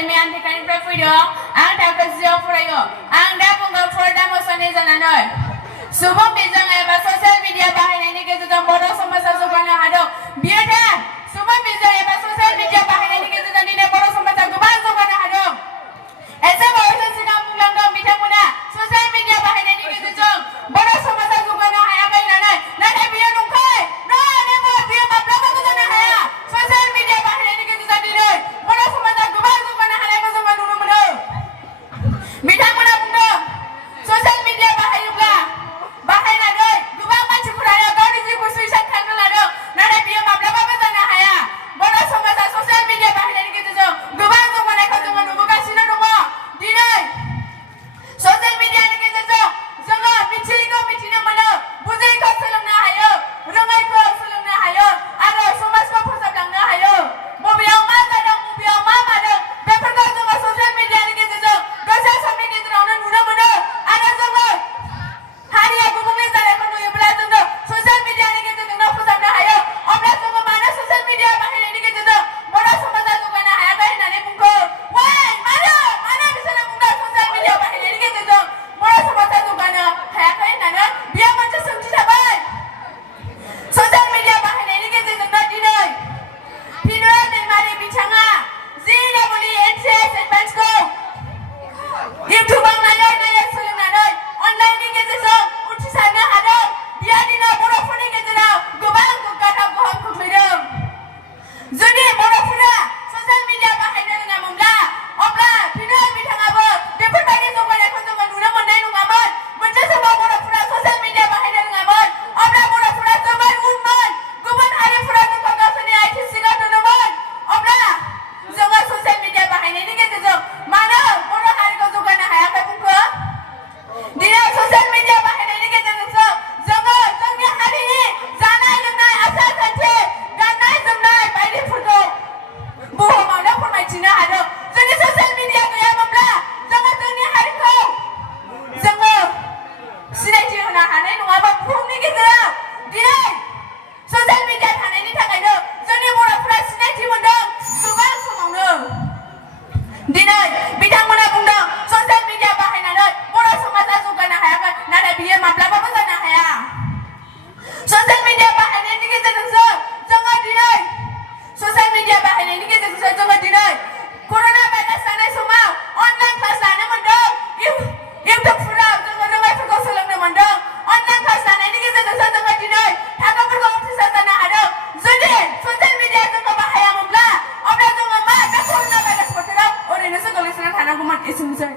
academy आन्थिखानिफ्राय फैदों आं थाखो 10 आव फरायो आं दा बुंगोन फरायदा मोसानि जानानै सुबुं बिजों एबा ससियेल मिडिया बाहायनायनि गेजेरजों बर' समाजा जौगानो हादों बियो दा सुबुं बिजों एबा ससियेल मिडिया बाहायनायनि गेजेरजों दिनै बर' समाजा गोबां जौगानो हादों एसे बावैसो सिगां बुंलांदों बिथांमोना ससियेल मिडिया बाहायनायनि गेजेरजों बर' समाजा जौगानो हायाखै होननानै नाथाय बियो नंखाय बियो माब्लाबाबो जानो हाया ससियेल मिडिया बाहायनायनि गेजेरजों दिनै बर' समाजा गोबां जौगानो हानायखौ जोङो नुनो मोनो बिथांमोना बुंदों ससियेल मिडिया बाहायनानै गोबां मानसिफोरानो गावनि जिउखौ सुइसाइड खालामनो लादों नाथाय बियो माब्लाबाबो जानो हाया बर' समाजा ससियेल मिडिया बाहायनायनि गेजेरजों गोबां जौगानायखौ जोङो नुबोगासिनो दङ दिनै ससियेल मिडियानि गेजेरजों जोङो मिथियैखौ मिथिनो मोनो बुजियैखौ सोलोंनो हायो रोङैखौ सोलोंनो हायो आरो समाजखौ फोसाबलांनो हायो बबेयाव मा जादों बबेयाव मा मादों बेफोरखौ जोङो ससियेल मिडियानि गेजेरजों दसे समनि गेजेरावनो नुनो मोनो आरो जोङो हारिया गुबुंले जानायखौ नुयोब्ला जोङो ससियेल मिडियानि गेजेरजोंनो फोसाबनो हायो अब्ला जोङो मानो ससियेल मिडिया बाहायनायनि गेजेरजों बर' समाजा जौगानो हायाखै होननानै बुंखो मानो बिसोरो बुंदों ससियेल मिडिया बाहायनायनि गेजेरजों बर' समाजा जौगानो हायाखै होननानै बेयो मोनसे सोंथि थाबाय ससियेल मिडिया बाहायनायनि गेजेरजोंनो दिनै फिनुआ दैमारि बिथाङा JEE एडभान्सखौ इउटुबाव नायै सोलोंनानै अनलाइननि गेजेरजों उथ्रिसारनो हादों बियो दिनै बर'फोरनि गेजेराव गोबां गोग्गाथाव गोहोम खोख्लैदों जुदि बर'फोरा ससियेल मिडिया बाहायनो रोङामोनब्ला अब्ला फिनुआ बिथाङाबो बेफोरबायदि जौगानायखौ जोङो नुनो मोननाय नङामोन मोनसे समाव बर'फोरा ससियेल मिडिया बाहायनो रोङामोन अब्ला बर'फोरा जोबोर उनमोन गुबुन हारिफोरा जोंखौ गावसोरनि आथिं सिङाव दोनोमोन अब्ला जोङो ससियेल मिडिया बाहायनायनि गेजेरजों मानो बर' हारिखौ जौगानो हायाखै बुंखो दिनै ससियेल मिडिया बाहायनायनि गेजेरजोंसो जोङो जोंनि हारिनि जानाय लोंनाय आसार खान्थि गाननाय जोमनाय बायदिफोरखौ बुहुमावनो फोरमायथिनो हादों जुदि ससियेल मिडिया गैयामोनब्ला जोङो जोंनि हारिखौ जोङो सिनायथि होनो हानाय नङामोन बुहुमनि गेजेराव दिनै ससियेल मिडिया थानायनि थाखायनो जोंनि बर'फोरा सिनायथि मोनदों गोबां समावनो दिनै बिथांमोना बुंदों ससियेल मिडिया बाहायनानै बर' समाजा जौगानो हायाखै नाथाय बियो माब्लाबाबो जानो हाया ससियेल मिडिया बाहायनायनि गेजेरजोंसो जोङो दिनै कर'ना भाइरास जानाय समाव अनलाइन क्लास लानो मोनदों इउटुबफोराव जोङो रोङैफोरखौ सोलोंनो मोनदों अनलाइन क्लास लानायनि गेजेरजोंसो जोङो दिनै थाखोफोरखौ उथ्रिसार जानो हादों जुदि ससियेल मिडिया जोङो बाहायामोनब्ला अब्ला जोङो मा बे कर'ना भाइरास बोथोराव ओरैनोसो गोग्लैसोना थानांगौमोन एसेनोसै